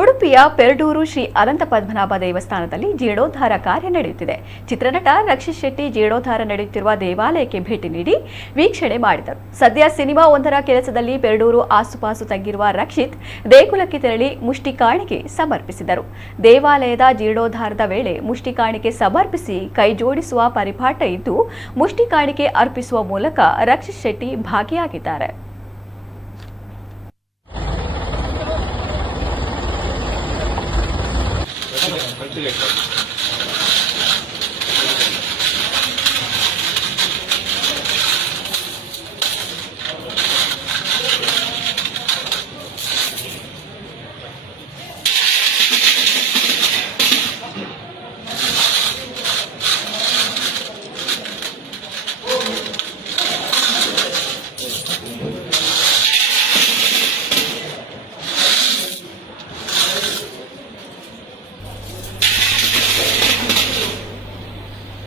ಉಡುಪಿಯ ಪೆರಡೂರು ಶ್ರೀ ಅನಂತ ಪದ್ಮನಾಭ ದೇವಸ್ಥಾನದಲ್ಲಿ ಜೀರ್ಣೋದ್ಧಾರ ಕಾರ್ಯ ನಡೆಯುತ್ತಿದೆ. ಚಿತ್ರನಟ ರಕ್ಷಿತ್ ಶೆಟ್ಟಿ ಜೀರ್ಣೋದ್ಧಾರ ನಡೆಯುತ್ತಿರುವ ದೇವಾಲಯಕ್ಕೆ ಭೇಟಿ ನೀಡಿ ವೀಕ್ಷಣೆ ಮಾಡಿದರು. ಸದ್ಯ ಸಿನಿಮಾ ಒಂದರ ಕೆಲಸದಲ್ಲಿ ಪೆರಡೂರು ಆಸುಪಾಸು ತಗ್ಗಿರುವ ರಕ್ಷಿತ್ ದೇಗುಲಕ್ಕೆ ತೆರಳಿ ಮುಷ್ಟಿ ಕಾಣಿಕೆ ಸಮರ್ಪಿಸಿದರು. ದೇವಾಲಯದ ಜೀರ್ಣೋದ್ಧಾರದ ವೇಳೆ ಮುಷ್ಟಿ ಕಾಣಿಕೆ ಸಮರ್ಪಿಸಿ ಕೈ ಜೋಡಿಸುವ ಪರಿಪಾಠ ಇದ್ದು, ಮುಷ್ಟಿ ಕಾಣಿಕೆ ಅರ್ಪಿಸುವ ಮೂಲಕ ರಕ್ಷಿತ್ ಶೆಟ್ಟಿ ಭಾಗಿಯಾಗಿದ್ದಾರೆ.